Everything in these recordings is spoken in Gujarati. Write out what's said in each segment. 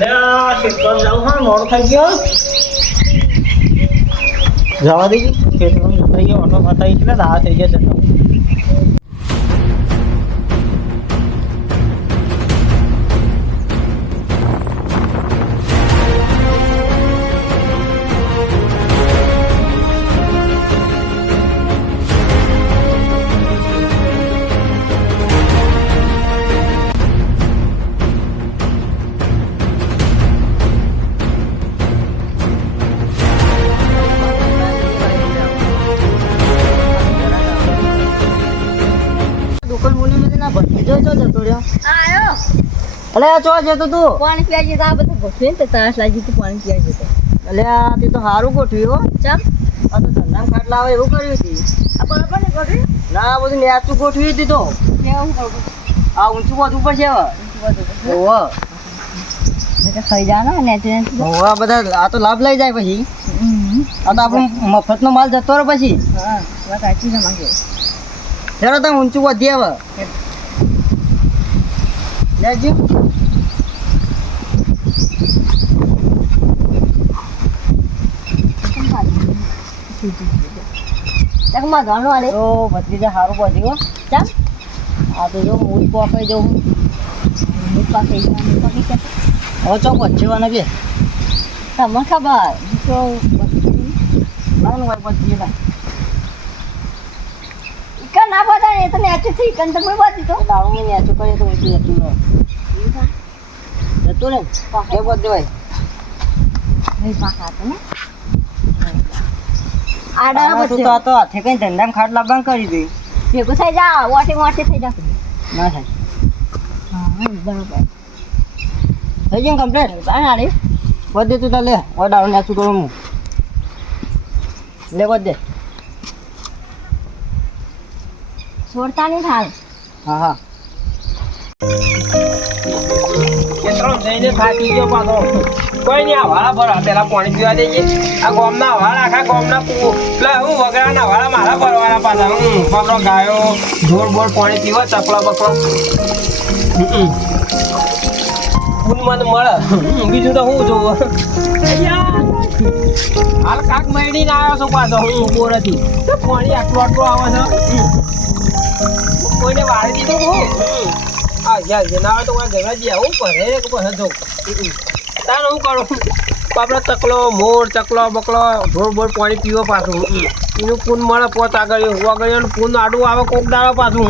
જાઉં હા મોડું થઈ ગયો જવા દઈએ ખેતરમાં થઈ ગયો ઓટો બતાવી છે ને દાવા થઈ ગયા જતો અલે ચો જતો તું પાણી પીવા જતો આ બધું ગોઠવીને તો તાસ લાગી તું પાણી પીવા જતો અલે આ તે તો સારું ગોઠવ્યું ચમ આ તો ધંધામ ખાટલા આવે એવું કર્યું હતી આ બરાબર ને ગોઠવી ના આ બધું નેચું ગોઠવી હતી તો કેવું કરું આ ઊંચું બધું ઉપર છે હવે ઓહો તો ખાઈ જાનો ને તે ઓહો બધા આ તો લાભ લઈ જાય પછી આ તો આપણો મફતનો માલ જતો રહે પછી હા વાત સાચી છે માંગે જરા તમે ઊંચું વધી હવે લેજો તકમાં ગાણો આલે તો ભત્રીજા સારું પહોંચી ગયો ચમ આ તો જો મૂળ પકડી દઉં મુપા કે હવે ચોક વચ્ચેવાના કે તમને ખબર તો નાનું હોય પછી ના કા ના પતા ને તો નેચું થી કન તો મુઈ બાતી તો દારૂ ને નેચું કરીએ તો ઊંચું જતું રહે જતું ને એ બધું હોય નહીં પાકા તો ને આડા આડા તું તો આ તો હાથે કઈ ધંધામાં ખાટ લાવવાનું કરી દે ભેગું થઈ જા વાટે થઈ જા ના થાય હા બરાબર થઈ ગયું કમ્પ્લીટ આડે વધે તું તાર લે હવે દારૂ નેચું કરું હું લે વધે છોડતા નહીં થાલ હા હા કેતરો જઈને થાકી ગયો પાછો કોઈ નહીં આ વાળા ભરવા પેલા પાણી પીવા દઈએ આ ગોમના વાળા આખા ગોમના પેલા હું વગરાના વાળા મારા ભરવાના પાછા બાપરો ગાયો ઢોર બોર પાણી પીવા ચકલો બકલો પૂન મને મળે બીજું તો હું જોઉં હાલ કાક મહિડીને આવ્યો છું પાછો હું બોરથી પાણી આટલું આટલું આવે છે કોઈને વાળી દીધું હું આ જ્યાં જનાવર તો જગા જ્યાં હું ભરે કે પછી જો તાને હું કરું આપણે ચકલો મોર ચકલો બકલો ઢોર બોર પાણી પીવો પાછું એનું પૂન મળે પોત આગળ આગળ પૂન આડું આવે કોક દાડો પાછું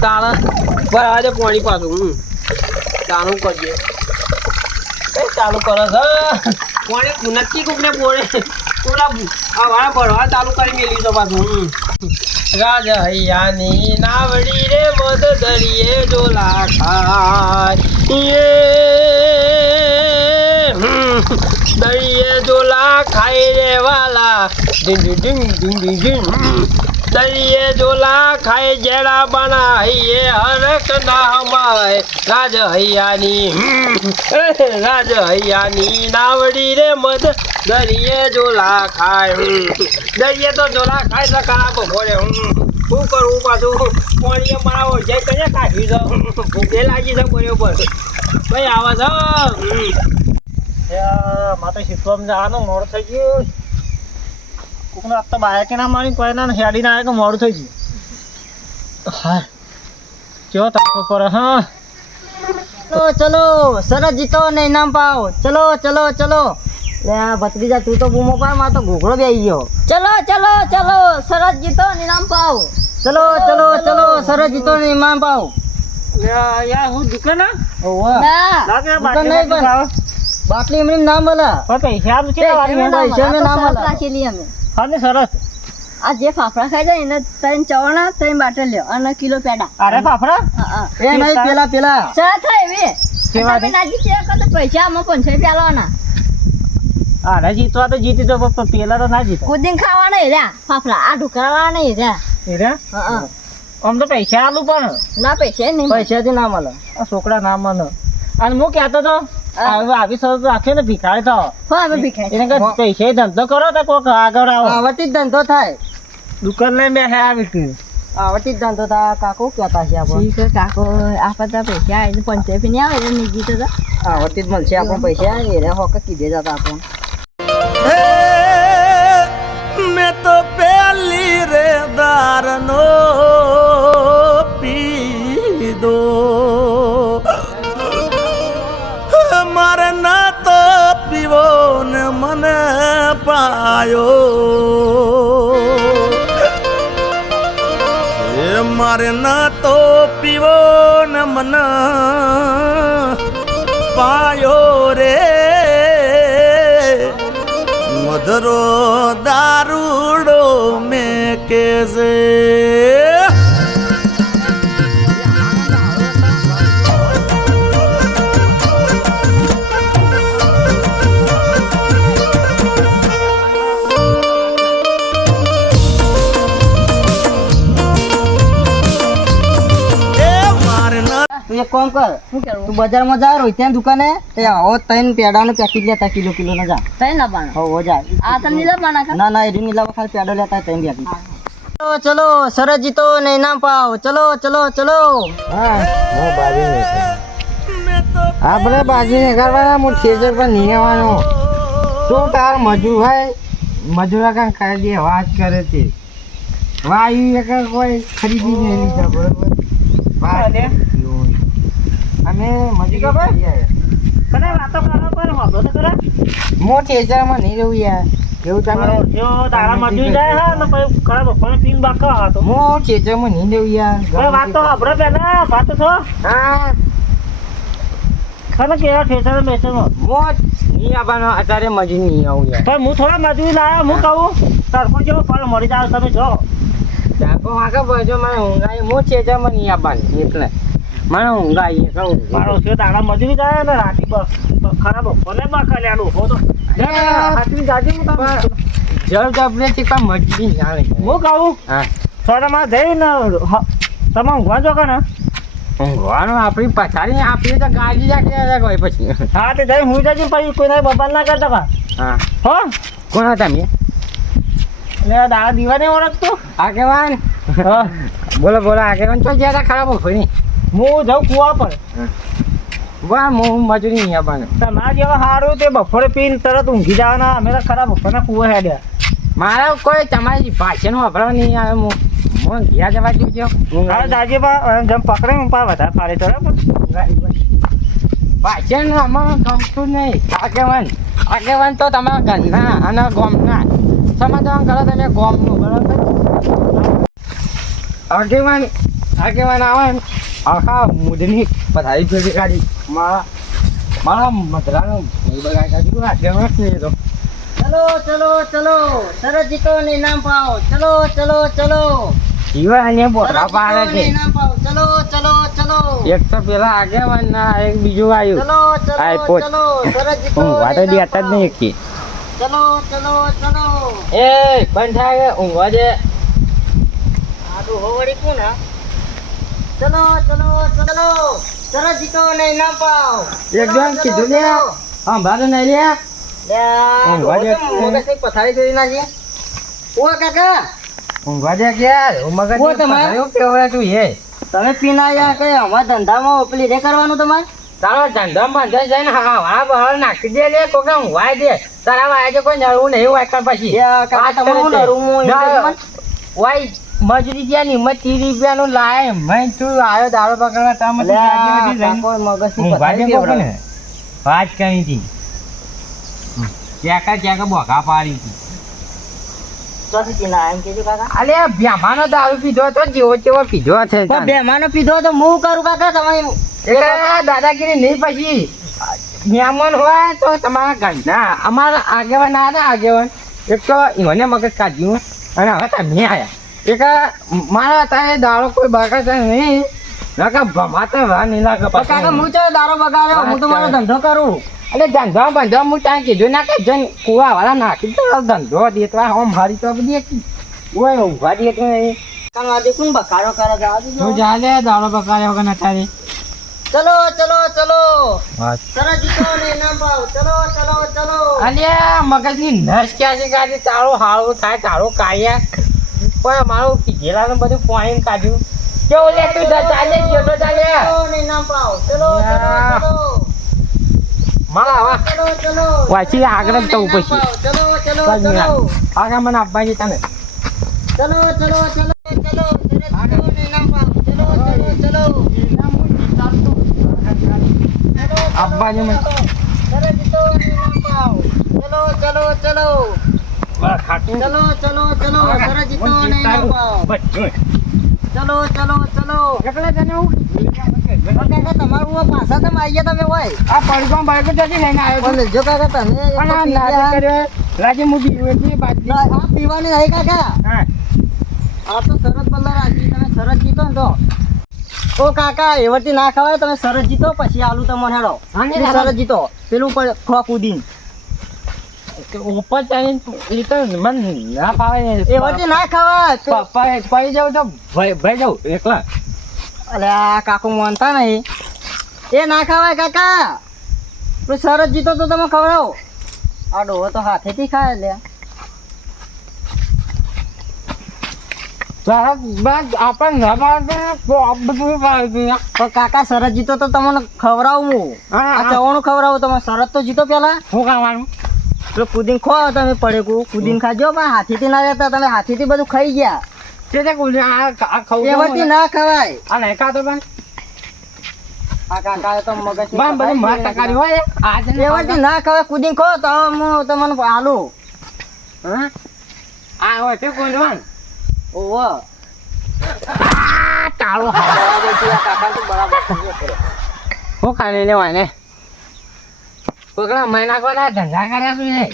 તારે ભરાવા દે પાણી પાછું તારું કરજે કઈ ચાલુ કરે છે પાણી નક્કી કોકને પોણે પૂરા આ વાળા ભરવા ચાલુ કરી મેળવી તો પાછું રાજ હૈયાની નાવડી રે મધ દરિયે જોલા ખાય દરિયે જોલા ખાઈ રે વાલા દરિયે જોલા ખાઈ જેડા બનાવીએ હરક ના હમાય રાજ હૈયાની નાવડી રે મધ દરિયે જોલા ખાય દરિયે તો જોલા ખાઈ શકા બપોરે શું કરું પાછું પાણી મારા જઈ કયા કાઢ્યું છે ભૂખે લાગી છે બરોબર ભાઈ આવે છે માતા શીખવામાં જવાનું મોડું થઈ ગયું કોકને આજ તો બાયકે ના મારી કોઈ ના હેડીને આવે કે મોડું થઈ ગયું હા કેવો તાપો પડે હા ચલો ચલો સરસ જીતો ને ઇનામ પાવ ચલો ચલો ચલો ભત્રીજા તું તો બૂમો પાડ માં તો ઘોઘરો બેસી ગયો ચલો ચલો ચલો સરસ જીતો નિનામ પાવ ચલો ચલો ચલો સરસ જીતો ને ઇનામ પાવ યાર હું દુકાન ઓહો ના દુકાન નહીં પણ બાટલી એમની નામ બોલા પૈસા નું છે પૈસા ને નામ બોલા રાખેલી અમે હા ને સરસ આ જે ફાફડા ખાઈ જાય એને 3 ચવાણા 3 બાટલ લ્યો અને કિલો પેડા અરે ફાફડા હા એ નહીં પેલા સા થાય વે કેવા તમે નાજી કે તો પૈસા આમાં 500 પેલાવાના અરે જીતવા તો જીતી તો પેલા તો ના જીતો કુદીન ખાવાના હેર્યા ફાફડા આ ઢુકરાવાના હેર્યા હા આમ તો પૈસા આલું પણ ના પૈસા નહીં પૈસાથી ના મળે આ છોકરા ના મળે અને હું કહેતો તો આવી સરસ રાખે ને ભિખારી તો હા અમે ભીખાઈ એને પૈસા ધંધો કરો તો કોક આગળ આવો આવતી જ ધંધો થાય દુકાન લઈને બેઠા આવી આવતી જ ધંધો તા કાકો કહેતા છે આપણે ઠીક છે કાકો આપણે તો પૈસા આવે પંચાયત નહીં આવે એટલે નીકળી તો આવતી જ મળશે આપણે પૈસા એને હોક કીધે જતા આપણે મેં તો પહેલી રે દારનો પીધો મારે ના તો પીવો ને મને પાયો એ મારે ના તો પીવો ને મને પાયો રે મધરો દારૂડો મેં કેસે તું એક કામ કર શું કરવું તું બજારમાં જા રોહિત્યા દુકાને તે આવો ત્રણ પેડાનું પેકેટ લેતા કિલો કિલો ના જા તઈ લાવવાના હો જા આ તો નહીં લાવવાના કા ના ના એરી ની લાવો ખાલી પેડો લેતા ત્રણ પેકેટ ચલો ચલો સરસ જીતો ને ઇનામ પાવ ચલો ચલો ચલો આપણે બાજી ને કરવાના હું થિયેટર પર નહીં આવવાનો તું તાર મજૂર હોય મજૂરા કાં ખાઈ દે વાત કરે તે વાયુ એક કોઈ ખરીદી નહીં લીધા બરોબર અમે મજૂરી કરી વાતો કરો પર વાતો તો કરે હું થિયેટરમાં નહીં રહું યાર એવું તમે જો તારા મજૂરી જાય હા ને પછી ખરાબ પણ પીન બાકા હતો હું થિયેટરમાં નહીં રહું યાર વાતો આપણે પેલા વાતો છો હા ખરે કેવા ઠેસર મેસરમાં હું નહીં આવવાનો અત્યારે મજૂરી નહીં આવું યાર પણ હું થોડા મજૂરી લાવ્યો હું કહું તરફો જેવો ફળ મળી જાય તમે છો ચાકો વાંકે બજો મને ઊંઘાઈ હું થિયેટરમાં નહીં આવવાનું એટલે મને ઊંઘાઈ કહું મારો છે તારા મજૂરી જાય ને રાતી ખરાબ ભલે બાકા લેલું હો તો હાથવી જાજી હું તમને જબ જબને થી કા મજબૂરી ના આવે હું કહું હા થોડામાં જઈને તમે ઊંઘવા જો કે ને ઊંઘવાનું આપણી પથારી આપણી તો ગાડી રાખી હોય પછી હા તે જઈ હું જજી પછી કોઈને બબાલ ના કરતા કા હા હો કોણ હતા મેં એટલે દાડા દીવાને ઓળખતો આગેવાન હા બોલો બોલો આગેવાન તો જ્યાં ખરાબ હોય ને હું જાઉં કુવા પર વાહ હું મજૂરી નહીં આવવાનું તમારા જેવા સારું તે બપોરે પીને તરત ઊંઘી જવાના અમે તો ખરા બપોરના કુવા હેડ્યા મારા કોઈ તમારી ભાષણ વાપરવા નહીં આવે હું ઘેર જવા જોજો હા દાજી પા જેમ પકડે હું પા વધારે ફાડે ચડે ભાષણ આમાં ગમતું નહીં આગેવાન આગેવાન તો તમારા ઘરના અને ગામના સમાધાન કરો તમે ગામનું બરાબર આગેવાન આગેવાન આવે ને આખા મુદની પથારી ફેરી કાઢી મારા મધરાનો બગાડ કાઢ્યું આગેવાન નહીં તો ચલો ચલો ચલો સરસ જીતો ને ઇનામ પાઓ ચલો ચલો ચલો જીવા અહીંયા બોરા પાડે છે ઇનામ પાઓ ચલો ચલો ચલો એક તો પેલા આગેવાન ના એક બીજું આવ્યું ચલો ચલો આય પોત. ચલો સરસ જીતો હું વાતો દેતા જ નહીં એકથી ચલો ચલો ચલો એ બંધ થાય ઊંઘવા દે આ તો હોવડી કોણ હા ચલો ચલો ચલો સરસ જીતો ને ઇનામ પાઓ એકદમ કીધું ને હા ભાડું નહીં લે ઊંઘવા દે. પથારી ફેરી નાખીએ ઓ કાકા ઊંઘવા દે કે મગજ ઓ તમારે? કેવડા તું હે તમે પીને આવ્યા કે અમારા ધંધામાં પેલી રે કરવાનું તમારે તારો ધંધો બંધ જાય ને હા બહાર નાખી દે લે કોક ઊંઘવા દે તારા વાય કોઈ નડવું નહીં વાયકર પછી કાકા વાત તમારું કરે છે. નરું હું એમ ના, કહું વાય મજૂરી જ્યાં નિમત 30 રૂપિયાનું લાય મેં તું આવ્યો દાડો પકડવા તામ ઊંઘવા દે કોક ને વાત કરી હતી ચેકા બોકા પાડી હતી અલે બ્યામાનો દારૂ પીધો તો જેવો તેવો પીધો છે બેમાનો પીધો તો હું કરું કાકા તમે એટલે દાદાગીરી નહીં પછી મહેમાન હોય તો તમારા ઘરના અમારા આગેવાન ના આગેવાન એક તો એને મગજ કાઢ્યું અને હવે તમે આવ્યા એક મારા અત્યારે દાડો કોઈ બગાડે નહીં નકા ભમાતે વા નહીં લાગે કાકા હું ચાલો દારો બગાડ્યો હું તો મારો ધંધો કરું એટલે ધંધો બંધો હું ત્યાં કીધું ના કે જન કુવા વાળા નાખી દો ધંધો દેતવા આમ મારી તો બધી ઓય ઊંઘવા દેતો નહીં કાકા દેખું બકારો કરે જવા તું દીધો ચાલે દાડો બગાડ્યો વગર નતારી ચલો ચલો ચલો વાત સરસ જીતો ને ઇનામ પાવ ચલો ચલો ચલો અલ્યા મગજની નસ ક્યાં છે કાઢી તારો હાળો થાય તારો કાયા પણ મારું કીધેલાનું બધું પાણી કાઢ્યું કેવું લે તું ચાલે ગયો તો ચાલે મારા આવા વાંચી આગળ જ જવું પછી આગળ મને આપવા છે તને આપવા છે મને તમારું પાછા તમે આવી ગયા તમે હોય આ પડગો બળગો જતી લઈને આવ્યો પણ જો કાકા તમે રાજે મૂકી આ પીવાની નહીં કાકા હા આ તો સરસ પલ્લા રાખી તમે સરસ જીતો ને તો ઓ કાકા એવરથી ના ખવાય તમે સરસ જીતો પછી આલુ તમને હેડો હા, સરસ જીતો પેલું પર ખો કૂદીને ઉપર ચાલીને એ તો મને ના ફાવે એવરથી ના ખવાય પડી જાવ તો ભાઈ જાઉં એકલા અલે આ કાકુ માનતા નહીં એ ના ખવાય કાકા પેલું સરસ જીતો તો તમે ખવડાવો આ ડોહો તો હાથેથી ખાય લે તારા બાદ આપણને ના પાડે તો આ બધું પાડે પણ કાકા સરસ જીતો તો તમને ખવડાવું હું હા, આ હા. ચવાણું ખવડાવું તમે સરસ તો જીતો પેલા શું ખાવાનું પેલું કુદીન ખો તમે પડે કુદીન ખાજો પણ હાથીથી ના રહેતા તમે હાથીથી બધું ખાઈ ગયા તે કુલી આ ખાવું એવરથી ના ખવાય આ નહીં ખાતો પણ આ કાકા તો મગજ બામ બધું માર ટકારી હોય આજે એવરથી ના ખવાય કુદીન ખો તો હું તમને આલું હા આ હોય તે કોણ ઓવો કાળો કાકા તો બરાબર હું ખાલી લેવાય ને કોકડા મહિના કોના ધંધા કર્યા તું ને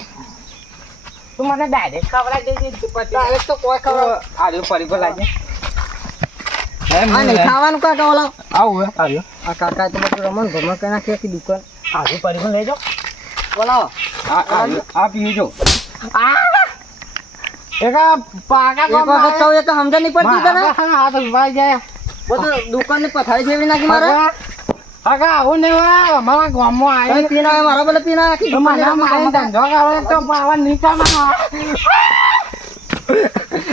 તું મને ડાયરેક્ટ ખવડાવી દેજે ડાયરેક્ટ તો કોઈ ખબર આર્યો પરીકો લાગે આ નહીં ખાવાનું કાકા ઓલા આવું આર્યો આ કાકા તો બધું રમણ ભમણ કરી નાખી આખી દુકાન આર્યો પરીકો લેજો બોલાવો આ પીજો એક પાકા એક વખત કહું એ તો સમજ નહીં પડતી તને હા તો ભાઈ જાય બધું દુકાનની પથારી ફેરવી નાખી મારે કાકા આવું નહીં હોય મારા ગામમાં તમે આવી પીના આવે મારા બોલે પીના આખી દુકાનની ધંધો કરે તો પાવા નીચામાં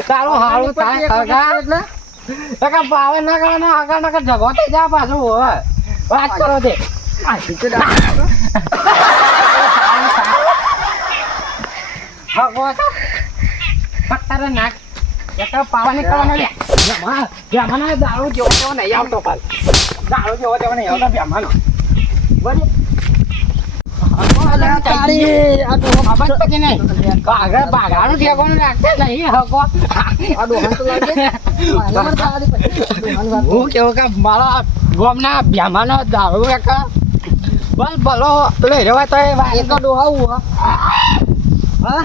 તારો હારું થાય કાકા એટલે કાકા પાવે ના કરે ને આગળ ના જગો થઈ જા પાછું હવે વાત કરો તે પત્તર નાખ એક પાવાની કરવાનો લે બેમાનો દારૂ જેવો તેવો નહીં આવતો પાલ દારૂ જેવો તેવો નહીં આવતો બેમાનો બરાબર હું કેવું કે મારા ગામના બેમાનો દારૂ એક બસ ભલો લઈ રહ્યો તો એ ડોહાવું હા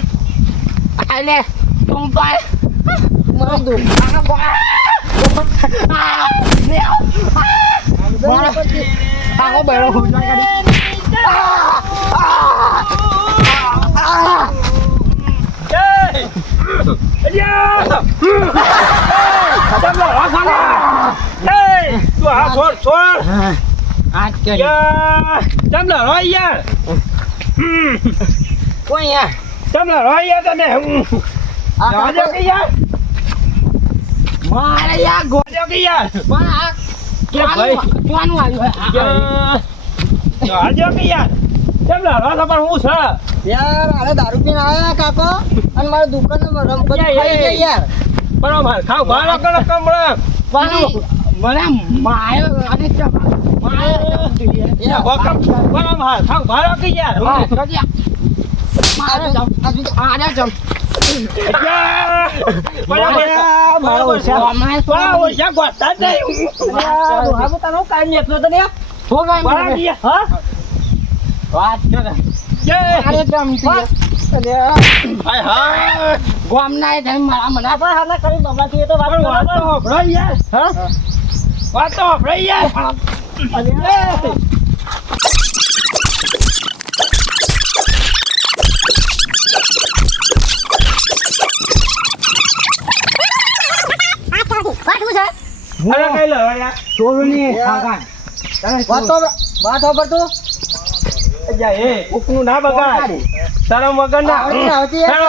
એટલે તું પાય મારે દો આખો બેડો કોઈ મારે યાર ગોળ્યો કે યાર કોનું યાર અરે દારૂ પીને આયા કાકો અને મારી દુકાન યાર મને માયો અને વાત ઉપર તું ઉપનું ના બગાડ શરમ વગરના આવતી હેલો.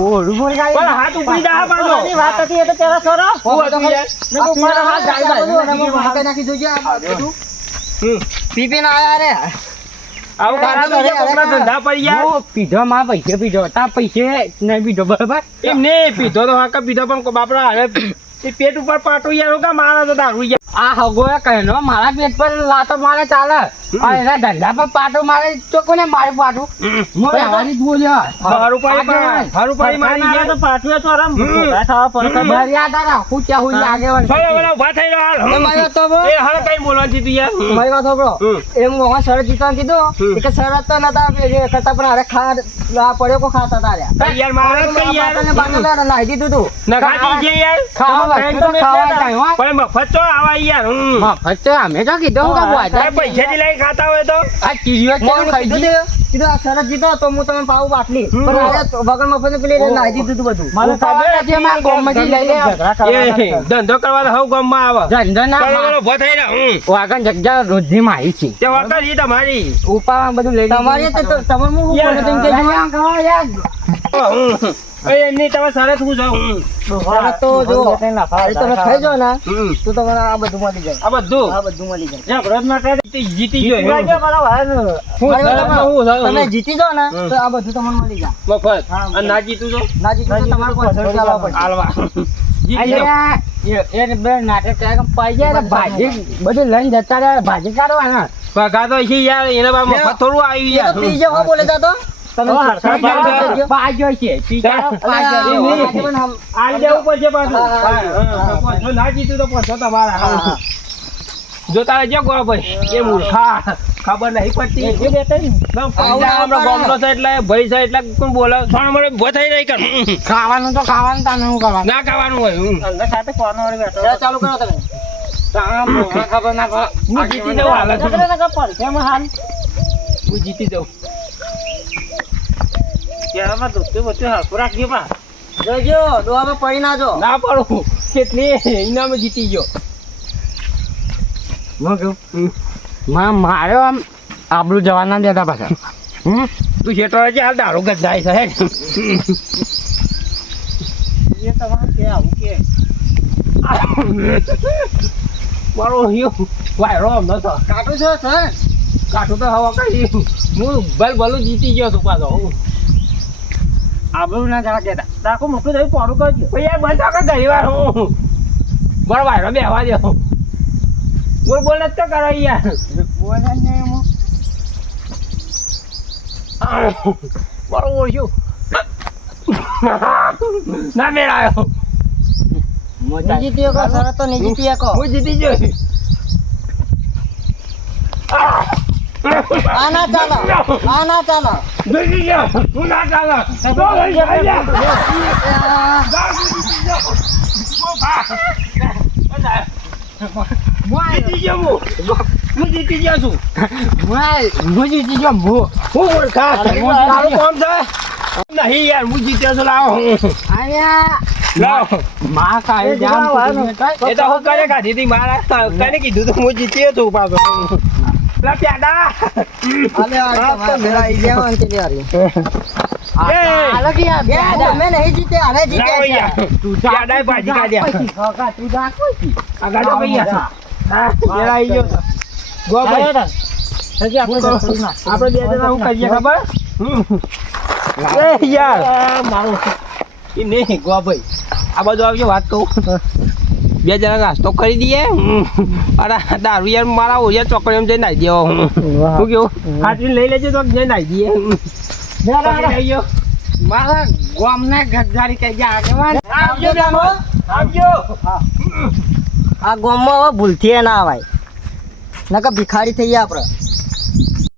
ઓળું બોલ ગાય પણ હાથ ઉપડી જા પાછો આની વાત હતી એ તો પેલા સરો હું હતું યાર? ને કોઈ મારા હાથ ગાળી નાખી જોજો આ બધું હમ. પીપી ના આયા રે આવું ખાતા તો જે કોકના ધંધા પડી ગયા હું પીધો માં પૈસે પીધો તા પૈસે નહીં પીધો બરાબર એમ ને પીધો તો હાકા પીધો પણ બાપડા હવે એ પેટ ઉપર પાટું યાર હું કા મારા તો દારૂ યાર આ હગો કહેનો મારા પેટ પર લાતો મારે ચાલે આ એના ધંધા પર પાટો મારે તો કોને મારે પાટું હું વ્યવહારિક બોલ્યો હારું પાડી મારી તો ગયા પાછું તો આરામ ભોગા ખાવા પડે મર્યાદા રાખું ત્યાં હું આગેવાન છોડો બોલો ઉભા થઈ રહ્યો તમારી વાત તો એ હાલ કઈ બોલવાનું તું યાર મારી વાત સાંભળો એમ હું શરત જીતવા કીધું કે શરત તો નતા કરતા પણ અરે ખા પડ્યો કો ખાતા તાર્યા યાર મારે જ કઈ યાર બાટલે નાહી દીધું તું નખાતી છે યાર ખાવા વસ્તુ તો ખાવા જાય હો પણ મફત તો આવા યાર મફત અમે તો કીધું કે તારે પૈસાથી લઈ ખાતા હોય તો આ ચીરિયો છે ખાઈ જી કીધું આ શરત જીતો તો હું તમે પાવું બાટલી પણ અરે વગર મફત પેલી નાહી દીધું તું બધું મને ખબર નથી અમારા ગામમાંથી લઈ લે એ ધંધો કરવાનો હવ ગામમાં આવે ધંધો ના ચાલો બોલો ઉભા થઈ રહ્યો વાગન જગ્યા રોજની માહી છે તે વાકા જી તમારી ઉપાવા બધું લઈ તમારે તો તમારે હું યાર, બોલું કે યાર એમની તમે સરસ હું જાઉં શરત તો જો આ તમે ખાઈ જો ને તો તમારે આ બધું મળી જાય આ બધું આ બધું મળી જાય જ્યાં વ્રત માટે જીતી ગયો જીતી મારા ભાઈ હું સરસ હું જાઉં તમે જીતી જાઓ ને તો આ બધું તમને મળી જાય મફત અને ના જીતું તો ના જીતું તો તમારે કોઈ શરત ચાલવા પડશે હાલવા જીતી જાઓ. એ બે નાટક ત્યાં પાઈ જાય ને ભાજી બધું લઈને જતા રહે ભાજી કાઢવાના પગા તો છે યાર એને બા મફત થોડું આવ્યું એ તો પી યાર જાઓ બોલે તા તો તમે હા, પાજો છે પી જાઓ પાજો આલી દેવું પડશે પાછું હા, હા, હા, પાંચસો ના જીતું તો પાંચસો તમારા જો તારે જે કહો ભાઈ એ મૂર્ખા ખબર નહીં પડતી એ બે ત્રણ હમણાં ગામનો છે એટલે ભાઈ છે એટલે કોણ બોલે પણ મને ઉભો થઈ રહી કર ખાવાનું તો ખાવાનું તાને હું કરવાનું ના ખાવાનું હોય અંદર સાથે કોનો વાળી બેઠો ચાલુ કરો તમે ખબર ના પડે હું જીતી જાઉં હાલ જ. નકરે નકર પડશે એમાં હાલ હું જીતી જાઉં ત્યારમાં દોસ્તી બોસ્તી હરખું રાખજો પા જોજો ડોહામાં પડી ના જો ના પડું કેટલી ઇનામ જીતી ગયો મારે આમ આબરૂ જવા ના દેતા પાછા તું શેઠો છે હાલ દારૂ ગંધાય છે હેડ એ તમારે કે આવું કે મારો હિયો વાયરો આમ નતો કાટું છે સર કાઠું તો હવા કઈ હું ભલું જીતી ગયો છું પાછો આબરૂ ના જવા દેતા ડાકુ મૂકી દઈ પોડું કરજો ભાઈ યાર બધા કે ઘણી વાર હું મારો વાયરો બેહવા દે બોલ જ તો કરો યાર બોલે ને હું મારો ઓળખ્યું ના મેળાયો નહીં જીતી શકો સર તો નહીં જીતી શકો હું જીતી ગયો આ ના ચાલો આ ના ચાલો જીતી ગયો હું ના ચાલો જીતી ગયો હું જીતી ગયો છું હું જીતી ગયો હું ઓળખા તારું કોમ છે નહીં યાર હું જીત્યો છું લાવો આયા લાવો માં કાય જામ એ તો હું કરે કાઢી હતી મારા કને કીધું તો હું જીત્યો છું પાછો લા પ્યાદા અલે આ તો મેરા ઈ ગયા અંતે યારી એ! આલો કે યાર મેં નહીં જીતે આને લાવો જીતે યાર પ્યાદા ભાજી કાઢ્યા કાકા તું જા કોઈ આ ગાડો કઈ યાર હા મેરા આવી ગયો ગો ભાઈ હજી આપણે દોસ્તી ના આપણે બે જણા શું કરીએ ખબર એ યાર મારું એ નહીં ગો ભાઈ આ બધું આવજો વાત કહું બે જણા નાસ્તો કરી દઈએ અરે દારૂ યાર મારા ઓરિયા ચોકડીમાં જઈને નાઈ દેવો શું કેવું ખાટલી લઈ લેજો તો જઈને નાઈ દઈએ મારા ગામને ગદ્દારી કહી ગયા આગેવાન આવજો બ્રાહ્મો આવજો આ ગામમાં હવે ભૂલથી ના આવાય નકર ભિખારી થઈ ગયા આપણે